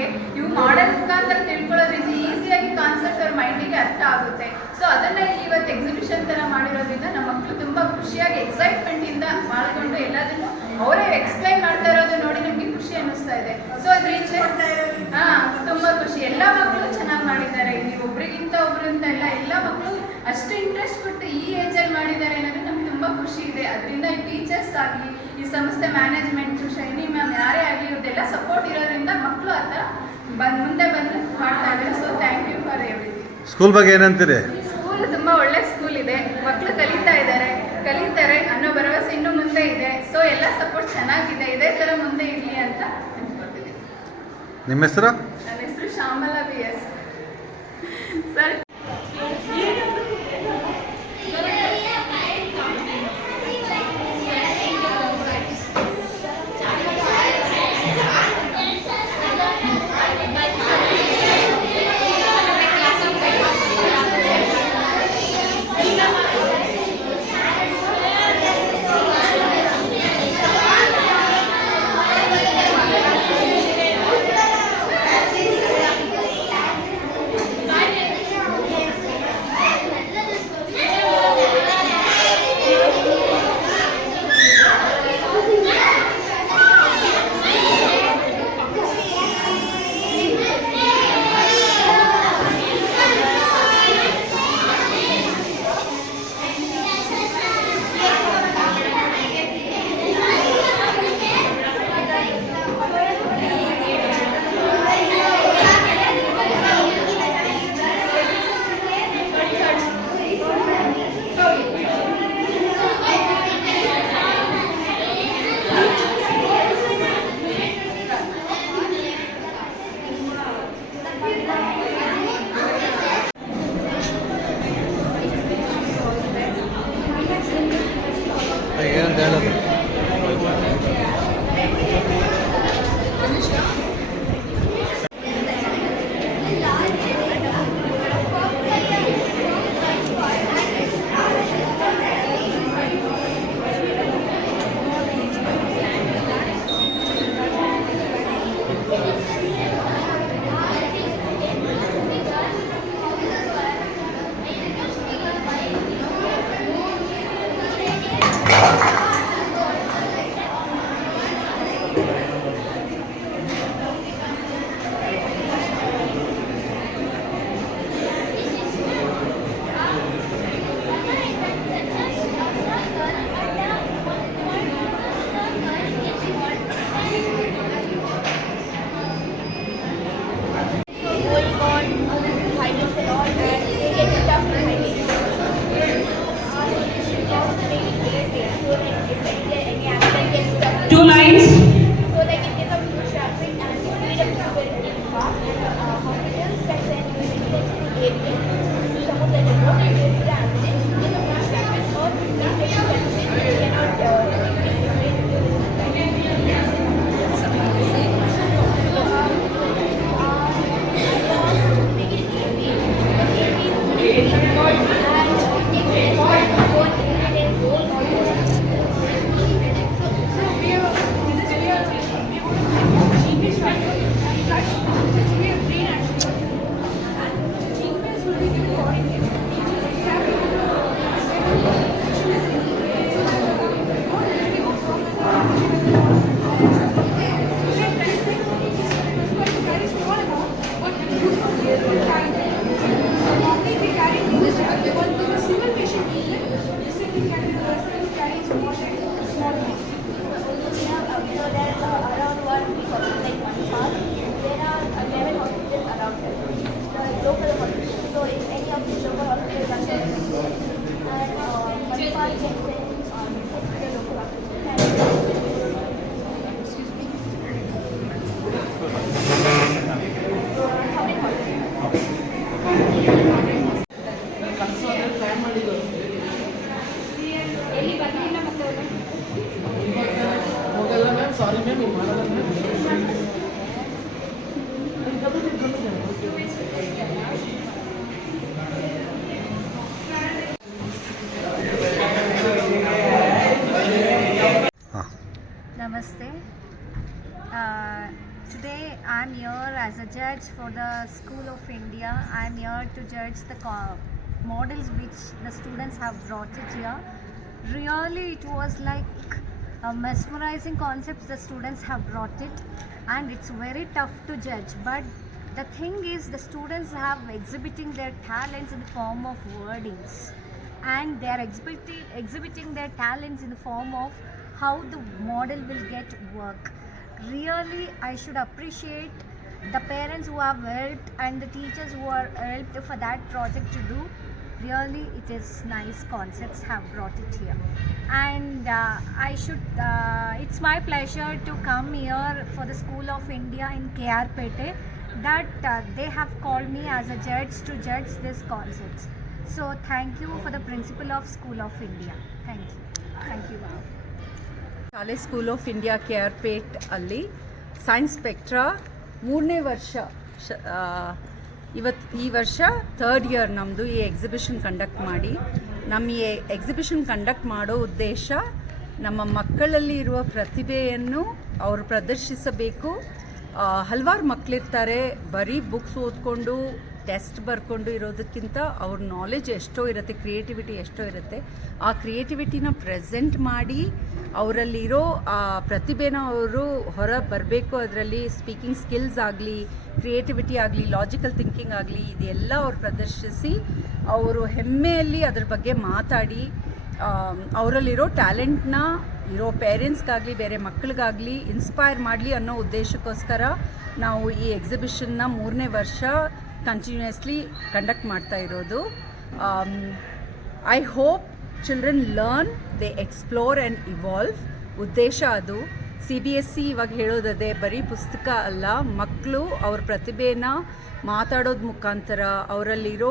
ಬಗ್ಗೆ ಇವು ಮಾಡೆಲ್ ಮುಖಾಂತರ ತಿಳ್ಕೊಳ್ಳೋದ್ರಿಂದ ಈಸಿಯಾಗಿ ಕಾನ್ಸೆಪ್ಟ್ ಅವ್ರ ಮೈಂಡಿಗೆ ಅರ್ಥ ಆಗುತ್ತೆ ಸೊ ಅದನ್ನ ಇಲ್ಲಿ ಇವತ್ತು ಎಕ್ಸಿಬಿಷನ್ ತರ ಮಾಡಿರೋದ್ರಿಂದ ನಮ್ಮ ಮಕ್ಕಳು ತುಂಬಾ ಖುಷಿಯಾಗಿ ಎಕ್ಸೈಟ್ಮೆಂಟ್ ಇಂದ ಮಾಡಿಕೊಂಡು ಎಲ್ಲದನ್ನು ಅವರೇ ಎಕ್ಸ್ಪ್ಲೈನ್ ಮಾಡ್ತಾ ಇರೋದು ನೋಡಿ ನಮ್ಗೆ ಖುಷಿ ಅನಿಸ್ತಾ ಇದೆ ಸೊ ಅದ್ರಿಂದ ಹಾ ತುಂಬಾ ಖುಷಿ ಎಲ್ಲ ಮಕ್ಕಳು ಚೆನ್ನಾಗಿ ಮಾಡಿದ್ದಾರೆ ಇಲ್ಲಿ ಒಬ್ರಿಗಿಂತ ಒಬ್ರು ಅಂತ ಎಲ್ಲ ಎಲ್ಲ ಮಕ್ಕಳು ಅಷ್ಟು ಇಂಟ್ರೆಸ್ಟ್ ಕೊಟ್ಟು ಈ ಏಜ್ ಅಲ್ಲಿ ಮಾಡಿದ್ದಾರೆ ಅನ್ನೋದು ನಮ್ಗೆ ತುಂಬಾ ಖುಷಿ ಇದೆ ಅದರಿಂದ ಟೀಚರ್ಸ್ ಆಗಿ ಈ ಸಂಸ್ಥೆ ಮ್ಯಾನೇಜ್ಮೆಂಟ್ ಶೈನಿ ಮ್ಯಾಮ್ ಯಾರೇ ಆಗಲಿ ಇವ್ರದ್ದೆಲ್ಲ ಸಪೋರ್ಟ್ ಇರೋದ್ರಿಂದ ಮಕ್ಕಳು ಆ ಬಂದು ಮುಂದೆ ಬಂದು ಮಾಡ್ತಾ ಇದ್ದಾರೆ so thank you for school ಬಗ್ಗೆ ಏನಂತೀರಿ ಸ್ಕೂಲ್ ತುಂಬ ಒಳ್ಳೆ ಸ್ಕೂಲ್ ಇದೆ ಮಕ್ಕಳು ಕಲಿತಾ ಇದ್ದಾರೆ ಕಲಿತಾರೆ ಅನ್ನೋ ಭರವಸೆ ಇನ್ನು ಮುಂದೆ ಇದೆ ಸೊ ಎಲ್ಲ ಸಪೋರ್ಟ್ ಚೆನ್ನಾಗಿದೆ ಇದೇ ತರ ಮುಂದೆ ಇರಲಿ ಅಂತ ನಿಮ್ಮ ಹೆಸರು ನನ್ನ ಹೆಸರು Shyamala B S judge for the School of India. I'm here to judge the models which the students have brought it here. Really, it was like mesmerizing concepts the students have brought it, and it's very tough to judge. But the thing is, the students have exhibiting their talents in the form of wordings, and they are exhibiting exhibiting their talents in the form of how the model will get work. Really, I should appreciate the parents who have helped and the teachers who are helped for that project to do really it is nice concepts have brought it here and uh, i should uh, it's my pleasure to come here for the school of india in kr pete that uh, they have called me as a judge to judge this concepts so thank you for the principal of school of india thank you thank you ಶಾಲೆ school of India K R ali science spectra ಮೂರನೇ ವರ್ಷ ಇವತ್ತು ಈ ವರ್ಷ third year ನಮ್ಮದು ಈ exhibition conduct ಮಾಡಿ ನಮ್ಮ ಈ ಎಕ್ಸಿಬಿಷನ್ ಕಂಡಕ್ಟ್ ಮಾಡೋ ಉದ್ದೇಶ ನಮ್ಮ ಮಕ್ಕಳಲ್ಲಿ ಇರುವ ಪ್ರತಿಭೆಯನ್ನು ಅವರು ಪ್ರದರ್ಶಿಸಬೇಕು ಹಲವಾರು ಮಕ್ಕಳಿರ್ತಾರೆ ಬರೀ ಬುಕ್ಸ್ ಓದ್ಕೊಂಡು ಟೆಸ್ಟ್ ಬರ್ಕೊಂಡು ಇರೋದಕ್ಕಿಂತ ಅವ್ರ ನಾಲೆಜ್ ಎಷ್ಟೋ ಇರುತ್ತೆ ಕ್ರಿಯೇಟಿವಿಟಿ ಎಷ್ಟೋ ಇರುತ್ತೆ ಆ ಕ್ರಿಯೇಟಿವಿಟಿನ ಪ್ರೆಸೆಂಟ್ ಮಾಡಿ ಅವರಲ್ಲಿರೋ ಆ ಪ್ರತಿಭೆನ ಅವರು ಹೊರ ಬರಬೇಕು ಅದರಲ್ಲಿ ಸ್ಪೀಕಿಂಗ್ ಸ್ಕಿಲ್ಸ್ ಆಗಲಿ ಕ್ರಿಯೇಟಿವಿಟಿ ಆಗಲಿ ಲಾಜಿಕಲ್ ಥಿಂಕಿಂಗ್ ಆಗಲಿ ಇದೆಲ್ಲ ಅವ್ರು ಪ್ರದರ್ಶಿಸಿ ಅವರು ಹೆಮ್ಮೆಯಲ್ಲಿ ಅದ್ರ ಬಗ್ಗೆ ಮಾತಾಡಿ ಅವರಲ್ಲಿರೋ ಟ್ಯಾಲೆಂಟ್ನ ಇರೋ ಪೇರೆಂಟ್ಸ್ಗಾಗಲಿ ಬೇರೆ ಮಕ್ಕಳಿಗಾಗಲಿ ಇನ್ಸ್ಪೈರ್ ಮಾಡಲಿ ಅನ್ನೋ ಉದ್ದೇಶಕ್ಕೋಸ್ಕರ ನಾವು ಈ ಎಕ್ಸಿಬಿಷನ್ನ ಮೂರನೇ ವರ್ಷ ಕಂಟಿನ್ಯೂಯಸ್ಲಿ ಕಂಡಕ್ಟ್ ಮಾಡ್ತಾ ಇರೋದು I hope children learn they explore and evolve ಉದ್ದೇಶ ಅದು ಸಿ ಬಿ ಎಸ್ ಸಿ ಇವಾಗ ಹೇಳೋದದೇ ಬರೀ ಪುಸ್ತಕ ಅಲ್ಲ ಮಕ್ಕಳು ಅವ್ರ ಪ್ರತಿಭೆನ ಮಾತಾಡೋದ ಮುಖಾಂತರ ಅವರಲ್ಲಿರೋ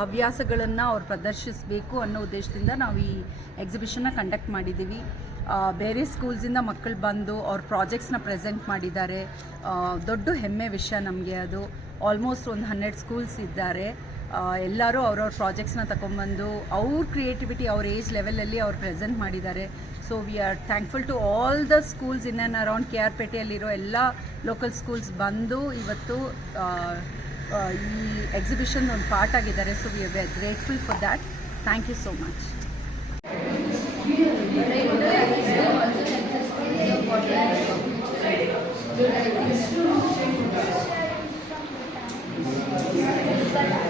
ಹವ್ಯಾಸಗಳನ್ನು ಅವ್ರು ಪ್ರದರ್ಶಿಸಬೇಕು ಅನ್ನೋ ಉದ್ದೇಶದಿಂದ ನಾವು ಈ ಎಕ್ಸಿಬಿಷನ್ನ ಕಂಡಕ್ಟ್ ಮಾಡಿದ್ದೀವಿ ಬೇರೆ ಸ್ಕೂಲ್ಸಿಂದ ಮಕ್ಕಳು ಬಂದು ಅವ್ರ ಪ್ರಾಜೆಕ್ಟ್ಸ್ನ ಪ್ರೆಸೆಂಟ್ ಮಾಡಿದ್ದಾರೆ ದೊಡ್ಡ ಹೆಮ್ಮೆ ವಿಷಯ ನಮಗೆ ಅದು ಆಲ್ಮೋಸ್ಟ್ ಒಂದು ಹನ್ನೆರಡು ಸ್ಕೂಲ್ಸ್ ಇದ್ದಾರೆ ಎಲ್ಲರೂ ಅವ್ರವ್ರ ಪ್ರಾಜೆಕ್ಟ್ಸ್ನ ತಗೊಂಬಂದು ಅವ್ರ ಕ್ರಿಯೇಟಿವಿಟಿ ಅವ್ರ ಏಜ್ ಲೆವೆಲಲ್ಲಿ ಅವ್ರು ಪ್ರೆಸೆಂಟ್ ಮಾಡಿದ್ದಾರೆ so we are thankful to all the schools in and around K R ಪೇಟೆಯಲ್ಲಿರೋ ಎಲ್ಲ ಲೋಕಲ್ ಸ್ಕೂಲ್ಸ್ ಬಂದು ಇವತ್ತು ಈ ಎಕ್ಸಿಬಿಷನ್ ಒಂದು ಪಾರ್ಟ್ ಆಗಿದ್ದಾರೆ so we are grateful for that thank you so much Gracias.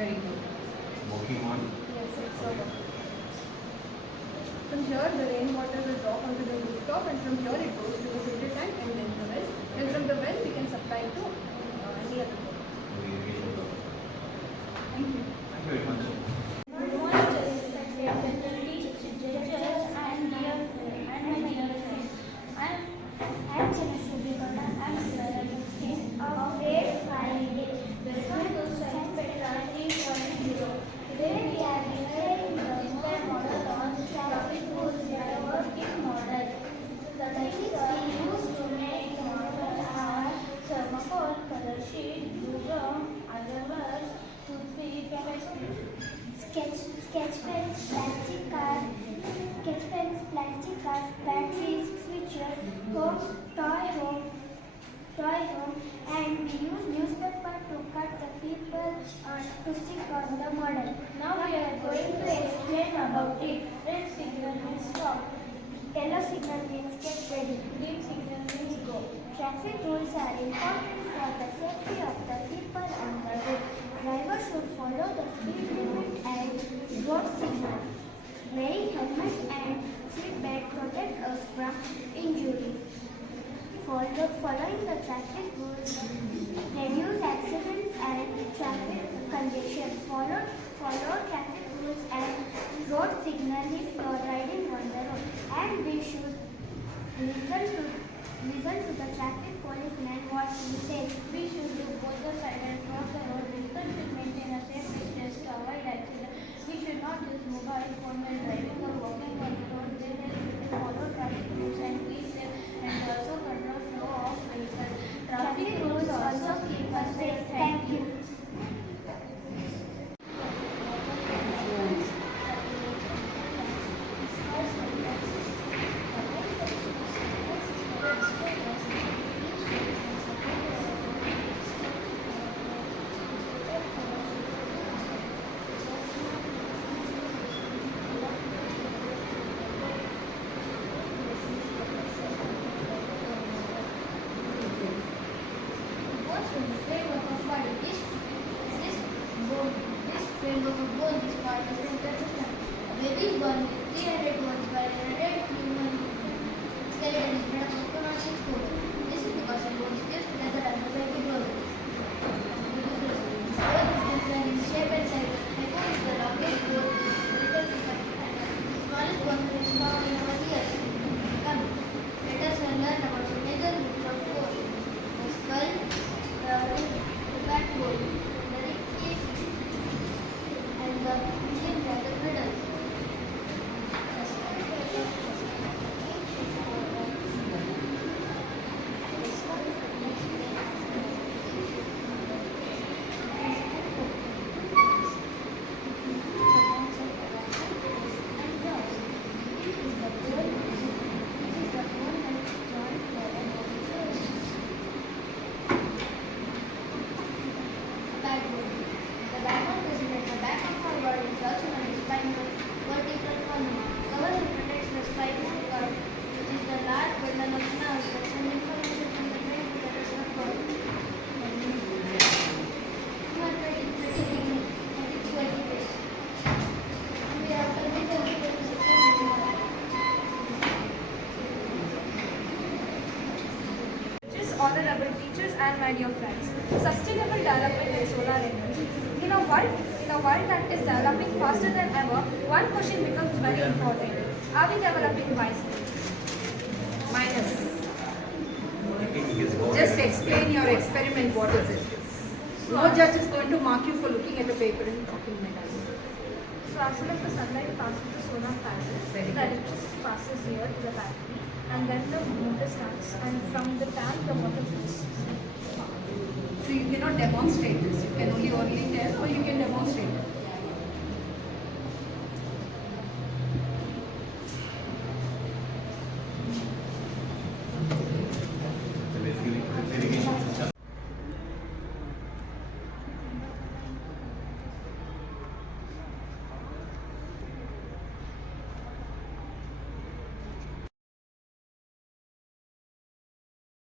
Very good. Working on? Yes, it's okay. From here, the rainwater will drop onto the rooftop and from here it goes people uh, to stick on the model. Now we are going to explain about it. Red signal means stop. Yellow signal means get ready. Green signal means go. Traffic rules are important for the safety of the people on the road. Drivers should follow the speed limit and road signal. Wearing helmet and seat seatbelt protect us from injury. Follow, following the traffic rules reduce accidents and traffic conditions. Follow, follow traffic rules and road signals if you are riding on the road. And we should listen to listen to the traffic policeman what he says. We should do both the side and cross the road. We should maintain a safe distance to avoid accidents. We should not use mobile phone my dear friends, sustainable development and solar energy. In a world, in a world that is developing faster than ever, one question becomes very important. Are we developing wisely? Minus. Just explain your experiment, what is it? No judge is going to mark you for looking at the paper and talking like that. So as soon as the sunlight passes the solar panel, the electricity passes here to the battery and then the motor starts and from the tank the water flows. So you cannot demonstrate this. You can only orally tell or you can demonstrate